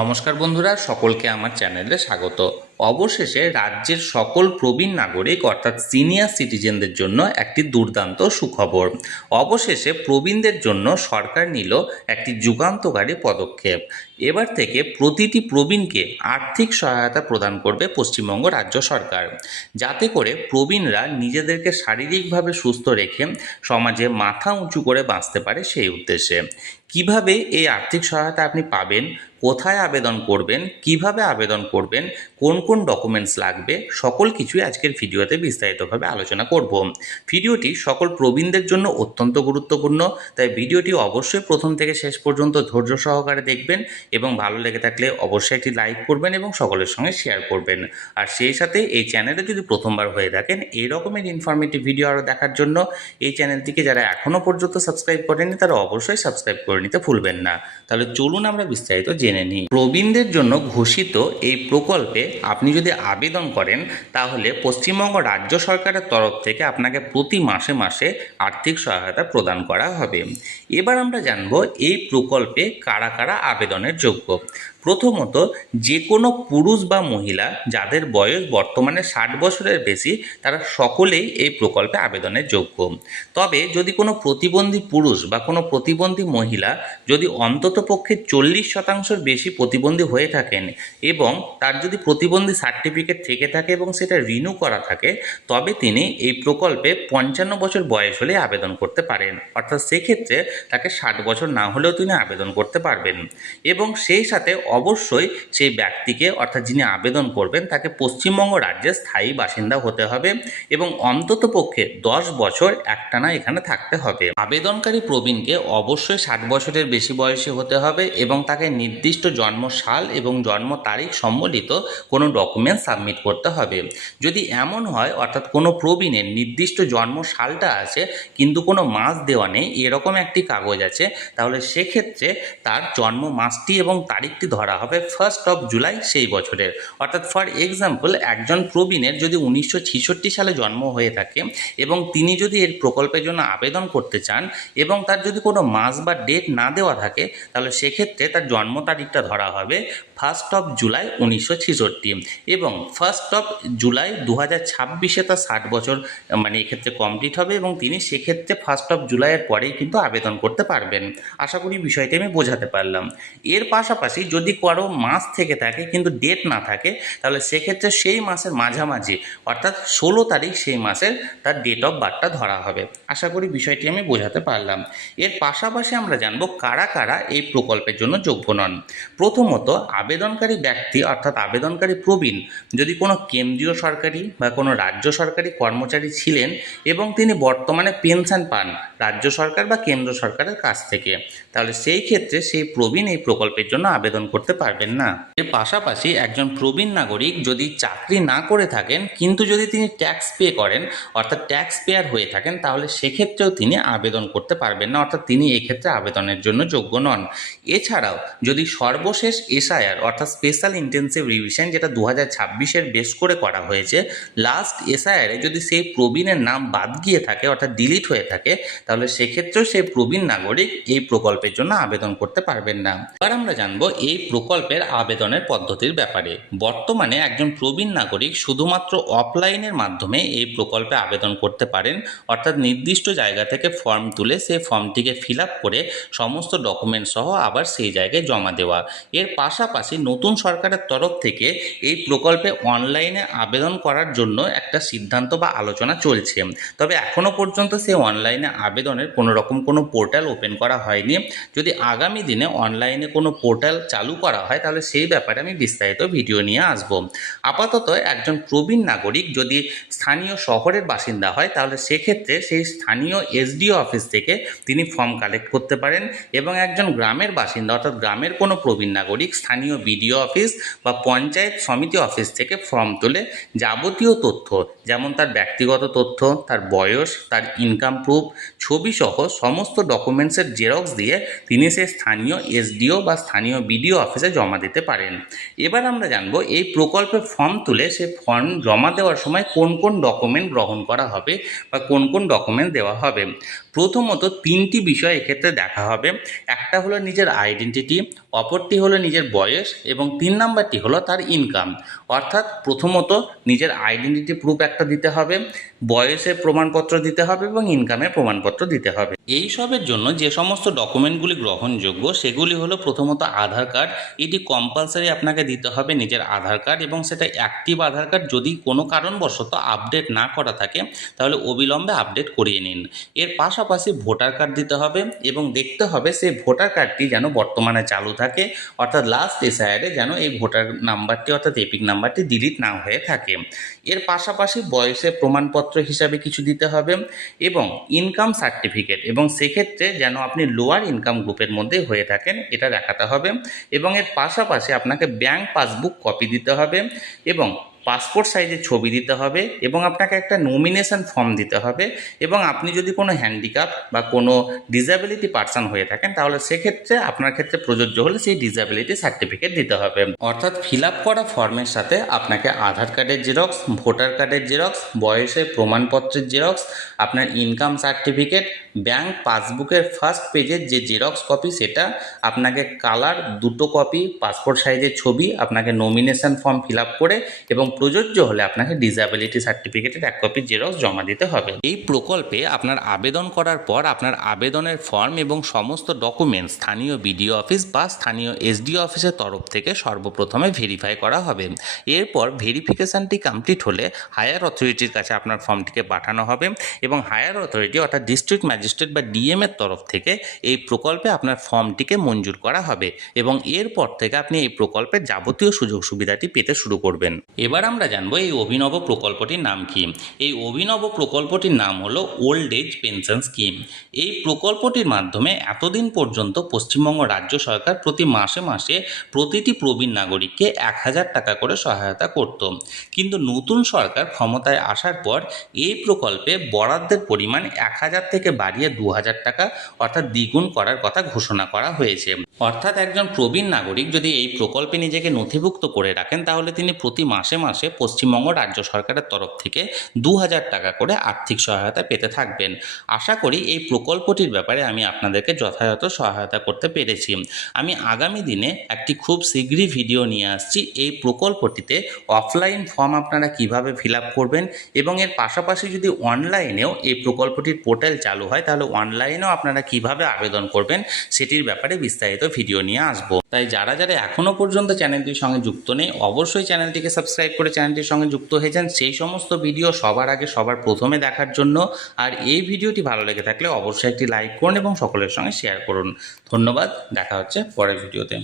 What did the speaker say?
নমস্কার বন্ধুরা, সকলকে আমার চ্যানেলে স্বাগত। অবশেষে রাজ্যের সকল প্রবীণ নাগরিক অর্থাৎ সিনিয়র সিটিজেনদের জন্য একটি দুর্দান্ত সুখবর। অবশেষে প্রবীণদের জন্য সরকার নিল একটি যুগান্তকারী পদক্ষেপ। এবার থেকে প্রতিটি প্রবীণকে আর্থিক সহায়তা প্রদান করবে পশ্চিমবঙ্গ রাজ্য সরকার, যাতে করে প্রবীণরা নিজেদেরকে শারীরিকভাবে সুস্থ রেখে সমাজে মাথা উঁচু করে বাঁচতে পারে সেই উদ্দেশ্যে। কিভাবে এই আর্থিক সহায়তা আপনি পাবেন, কোথায় আবেদন করবেন, কিভাবে আবেদন করবেন, কোন কোন ডকুমেন্টস লাগবে, সকল কিছুই আজকের ভিডিওতে বিস্তারিতভাবে আলোচনা করব। ভিডিওটি সকল প্রবীণদের জন্য অত্যন্ত গুরুত্বপূর্ণ, তাই ভিডিওটি অবশ্যই প্রথম থেকে শেষ পর্যন্ত ধৈর্য সহকারে দেখবেন এবং ভালো লেগে থাকলে অবশ্যই একটি লাইক করবেন এবং সকলের সঙ্গে শেয়ার করবেন। আর সেই সাথে এই চ্যানেলে যদি প্রথমবার হয়ে থাকেন এই রকমের ইনফরমেটিভ ভিডিও আরও দেখার জন্য এই চ্যানেলটিকে যারা এখনও পর্যন্ত সাবস্ক্রাইব করেনি তারা অবশ্যই সাবস্ক্রাইব করে নিতে ভুলবেন না। তাহলে চলুন আমরা বিস্তারিত জেনে নিই। প্রবীণদের জন্য ঘোষিত এই প্রকল্পে আপনি যদি আবেদন করেন তাহলে পশ্চিমবঙ্গ রাজ্য সরকারের তরফ থেকে আপনাকে প্রতি মাসে মাসে আর্থিক সহায়তা প্রদান করা হবে। এবার আমরা জানব এই প্রকল্পে কারা কারা আবেদনের যোগ্য। প্রথমত, যে কোনো পুরুষ বা মহিলা যাদের বয়স বর্তমানে 60 বছরের বেশি তারা সকলেই এই প্রকল্পে আবেদনের যোগ্য। তবে যদি কোনো প্রতিবন্ধী পুরুষ বা কোনো প্রতিবন্ধী মহিলা যদি অন্ততপক্ষে 40% বেশি প্রতিবন্ধী হয়ে থাকেন এবং তার যদি প্রতিবন্ধী সার্টিফিকেট থেকে থাকে এবং সেটা রিনিউ করা থাকে, তবে তিনি এই প্রকল্পে 55 বছর বয়স হলে আবেদন করতে পারেন। অর্থাৎ সেক্ষেত্রে তাকে 60 বছর না হলেও তিনি আবেদন করতে পারবেন। এবং সেই সাথে অবশ্যই সেই ব্যক্তিকে অর্থাৎ যিনি আবেদন করবেন তাকে পশ্চিমবঙ্গ রাজ্যের স্থায়ী বাসিন্দা হতে হবে এবং অন্ততপক্ষে 10 বছর একটানা এখানে থাকতে হবে। আবেদনকারী প্রবীণকে অবশ্যই 60 বছরের বেশি বয়সী হতে হবে এবং তাকে নির্দিষ্ট জন্ম সাল এবং জন্ম তারিখ সম্বলিত কোনো ডকুমেন্ট সাবমিট করতে হবে। যদি এমন হয় অর্থাৎ কোনো প্রবীণের নির্দিষ্ট জন্ম সালটা আছে কিন্তু কোনো মাস দেওয়া নেই এরকম একটি কাগজ আছে, তাহলে সেক্ষেত্রে তার জন্ম মাসটি এবং তারিখটি ধরা হবে 1 জুলাই সেই বছরের। অর্থাৎ ফর এক্সাম্পল, একজন প্রবীণের যদি 1966 সালে জন্ম হয়ে থাকে এবং তিনি যদি এর প্রকল্পের জন্য আবেদন করতে চান এবং তার যদি কোনো মাস বা ডেট না দেওয়া থাকে তাহলে সেক্ষেত্রে তার জন্ম তারিখটা ধরা হবে 1 জুলাই 1966 এবং 1 জুলাই 2026 তার 60 বছর মানে এক্ষেত্রে কমপ্লিট হবে এবং তিনি সেক্ষেত্রে 1 জুলাইয়ের পরেই কিন্তু আবেদন করতে পারবেন। আশা করি বিষয়টি আমি বোঝাতে পারলাম। এর পাশাপাশি যদি কারো মাস থেকে থাকে কিন্তু ডেট না থাকে তাহলে সেক্ষেত্রে সেই মাসের মাঝামাঝি অর্থাৎ 16 তারিখ সেই মাসের তার ডেট অফ বার্থটা ধরা হবে। আশা করি বিষয়টি আমি বোঝাতে পারলাম। এর পাশাপাশি আমরা জানবো কারা কারা এই প্রকল্পের জন্য যোগ্য নন। প্রথমত, আবেদনকারী ব্যক্তি অর্থাৎ আবেদনকারী প্রবীণ যদি কোনো কেন্দ্রীয় সরকারি বা কোনো রাজ্য সরকারি কর্মচারী ছিলেন এবং তিনি বর্তমানে পেনশন পান রাজ্য সরকার বা কেন্দ্র সরকারের কাছ থেকে, তাহলে সেই ক্ষেত্রে সেই প্রবীণ এই প্রকল্পের জন্য আবেদন করতে পারবেন না। এর পাশাপাশি একজন প্রবীণ নাগরিক যদি চাকরি না করে থাকেন কিন্তু যদি তিনি ট্যাক্স পে করেন অর্থাৎ ট্যাক্স পেয়ার হয়ে থাকেন তাহলে সেক্ষেত্রেও তিনি আবেদন করতে পারবেন না, অর্থাৎ তিনি এক্ষেত্রে আবেদনের জন্য যোগ্য নন। এছাড়াও যদি সর্বশেষ এসআইআর অর্থাৎ স্পেশাল ইন্টেনসিভ রিভিশন যেটা 2026-এর বেস করে করা হয়েছে, লাস্ট এসআইআরে যদি সেই প্রবীণের নাম বাদ গিয়ে থাকে অর্থাৎ ডিলিট হয়ে থাকে তাহলে সেক্ষেত্রেও সেই প্রবীণ নাগরিক এই প্রকল্পের জন্য আবেদন করতে পারবেন না। এবার আমরা জানবো এই প্রকল্পের আবেদনের পদ্ধতির ব্যাপারে। বর্তমানে একজন প্রবীণ নাগরিক শুধুমাত্র অফলাইনের মাধ্যমে এই প্রকল্পে আবেদন করতে পারেন, অর্থাৎ নির্দিষ্ট জায়গা থেকে ফর্ম তুলে সেই ফর্মটিকে ফিল আপ করে সমস্ত ডকুমেন্ট সহ আবার সেই জায়গায় জমা দেওয়া। এর পাশাপাশি নতুন সরকারের তরফ থেকে এই প্রকল্পে অনলাইনে আবেদন করার জন্য একটা সিদ্ধান্ত বা আলোচনা চলছে, তবে এখনও পর্যন্ত সেই অনলাইনে আবেদনের কোনো রকম কোনো পোর্টাল ওপেন করা হয়নি। যদি আগামী দিনে অনলাইনে কোনো পোর্টাল চালু করা হয় তাহলে সেই ব্যাপারে আমি বিস্তারিত ভিডিও নিয়ে আসব। আপাতত একজন প্রবীণ নাগরিক যদি স্থানীয় শহরের বাসিন্দা হয় তাহলে সেক্ষেত্রে সেই স্থানীয় এসডিও অফিস থেকে তিনি ফর্ম কালেক্ট করতে পারেন এবং একজন গ্রামের বাসিন্দা অর্থাৎ গ্রামের কোনো প্রবীণ নাগরিক স্থানীয় বিডিও অফিস বা পঞ্চায়েত সমিতি অফিস থেকে ফর্ম তুলে যাবতীয় তথ্য যেমন তার ব্যক্তিগত তথ্য, তার বয়স, তার ইনকাম প্রুফ, ছবি সহ সমস্ত ডকুমেন্টসের জেরক্স দিয়ে তিনি সেই স্থানীয় এসডিও বা স্থানীয় বিডিও অফিসে জমা দিতে পারেন। এবার আমরা জানবো এই প্রকল্পের ফর্ম তুলে সেই ফর্ম জমা দেওয়ার সময় কোন কোন ডকুমেন্ট গ্রহণ করা হবে বা কোন কোন ডকুমেন্ট দেওয়া হবে। প্রথমত 3টি বিষয় এক্ষেত্রে দেখা হবে। একটা হলো নিজের আইডেন্টিটি, অপরটি হলো নিজের বয়স এবং 3 নাম্বারটি হলো তার ইনকাম। অর্থাৎ প্রথমত নিজের আইডেন্টিটি প্রুফ একটা দিতে হবে, বয়সের প্রমাণপত্র দিতে হবে এবং ইনকামের প্রমাণপত্র দিতে হবে। এই সবের জন্য যে সমস্ত ডকুমেন্টগুলি গ্রহণযোগ্য সেগুলি হলো প্রথমত আধার কার্ড। এটি কম্পালসারি আপনাকে দিতে হবে নিজের আধার কার্ড, এবং সেটা অ্যাক্টিভ আধার কার্ড। যদি কোনো কারণবশত আপডেট না করা থাকে তাহলে অবিলম্বে আপডেট করিয়ে নিন। এর পাশাপাশি ভোটার কার্ড দিতে হবে এবং দেখতে হবে সেই ভোটার কার্ডটি যেন বর্তমানে চালু থাকে, অর্থাৎ লাস্ট এসআইআরে যেন এই ভোটার নাম্বারটি অর্থাৎ এপিক নাম্বারটি ডিলিট না হয়ে থাকে। এর পাশাপাশি বয়সের প্রমাণপত্র হিসাবে কিছু দিতে হবে এবং ইনকাম সার্টিফিকেট, এবং সেক্ষেত্রে যেন আপনি লোয়ার ইনকাম গ্রুপের মধ্যে হয়ে থাকেন এটা দেখাতে হবে। এবং এর পাশাপাশি আপনাকে ব্যাংক পাসবুক কপি দিতে হবে এবং পাসপোর্ট সাইজের ছবি দিতে হবে এবং আপনাকে একটা নমিনেশন ফর্ম দিতে হবে। এবং আপনি যদি কোনো হ্যান্ডিক্যাপ বা কোনো ডিসএবিলিটি পার্সন হয়ে থাকেন তাহলে সেক্ষেত্রে আপনার ক্ষেত্রে প্রযোজ্য হলে সেই ডিসএবিলিটি সার্টিফিকেট দিতে হবে। অর্থাৎ ফিল আপ করা ফর্মের সাথে আপনাকে আধার কার্ডের জেরক্স, ভোটার কার্ডের জেরক্স, বয়সের প্রমাণপত্রের জেরক্স, আপনার ইনকাম সার্টিফিকেট, ব্যাংক পাসবুকের ফার্স্ট পেজের যে জেরক্স কপি সেটা, আপনাকে কালার 2টো কপি, পাসপোর্ট সাইজের ছবি, আপনাকে নমিনেশন ফর্ম ফিল আপ করে এবং প্রযোজ্য হলে আপনাকে ডিসএবিলিটি সার্টিফিকেটের 1 কপি জেরক্স জমা দিতে হবে। এই প্রকল্পে আপনার আবেদন করার পর আপনার আবেদনের ফর্ম এবং সমস্ত ডকুমেন্টস স্থানীয় বিডিও অফিস বা স্থানীয় এসডিও অফিসের তরফ থেকে সর্বপ্রথমে ভেরিফাই করা হবে। এরপর ভেরিফিকেশানটি কমপ্লিট হলে হায়ার অথরিটির কাছে আপনার ফর্মটিকে পাঠানো হবে এবং হায়ার অথরিটি অর্থাৎ ডিস্ট্রিক্ট ম্যাজিস্ট্রেট বা ডিএম এর তরফ থেকে এই প্রকল্পে আপনার ফর্মটিকে মঞ্জুর করা হবে এবং এরপর থেকে আপনি এই প্রকল্পের যাবতীয় সুযোগ সুবিধাটি পেতে শুরু করবেন। এবার আমরা জানবো এই অভিনব প্রকল্পটির নাম কি। এই অভিনব প্রকল্পটির নাম হলো ওল্ড এজ পেনশন স্কিম। এই প্রকল্পটির মাধ্যমে এতদিন পর্যন্ত পশ্চিমবঙ্গ রাজ্য সরকার প্রতি মাসে মাসে প্রতিটি প্রবীণ নাগরিককে 1000 টাকা করে সহায়তা করত। কিন্তু নতুন সরকার ক্ষমতায় আসার পর এই প্রকল্পে বরাদ্দের পরিমাণ 1000 থেকে বাড়িয়ে 2000 টাকা অর্থাৎ দ্বিগুণ করার কথা ঘোষণা করা হয়েছে। অর্থাৎ একজন প্রবীণ নাগরিক যদি এই প্রকল্পে নিজেকে নথিভুক্ত করে রাখেন তাহলে তিনি প্রতি মাসে মাসে পশ্চিমবঙ্গ রাজ্য সরকারের তরফ থেকে 2000 টাকা করে আর্থিক সহায়তা পেতে থাকবেন। আশা করি এই প্রকল্পটির ব্যাপারে আমি আপনাদেরকে যথাযথ সহায়তা করতে পেরেছি। আমি আগামী দিনে একটি খুব শীঘ্রই ভিডিও নিয়ে আসছি এই প্রকল্পটিতে অফলাইন ফর্ম আপনারা কিভাবে ফিল আপ করবেন এবং এর পাশাপাশি যদি অনলাইনেও এই প্রকল্পটির পোর্টাল চালু হয় তাহলে অনলাইনেও আপনারা কিভাবে আবেদন করবেন সেটির ব্যাপারে বিস্তারিত ভিডিও নিয়ে আসবো। তাই যারা যারা এখনও পর্যন্ত চ্যানেলটির সঙ্গে যুক্ত নেই অবশ্যই চ্যানেলটিকে সাবস্ক্রাইব করে চ্যানেলটির সঙ্গে যুক্ত হয়ে যান সেই সমস্ত ভিডিও সবার আগে সবার প্রথমে দেখার জন্য। আর এই ভিডিওটি ভালো লেগে থাকলে অবশ্যই একটি লাইক করুন এবং সকলের সঙ্গে শেয়ার করুন। ধন্যবাদ, দেখা হচ্ছে পরের ভিডিওতে।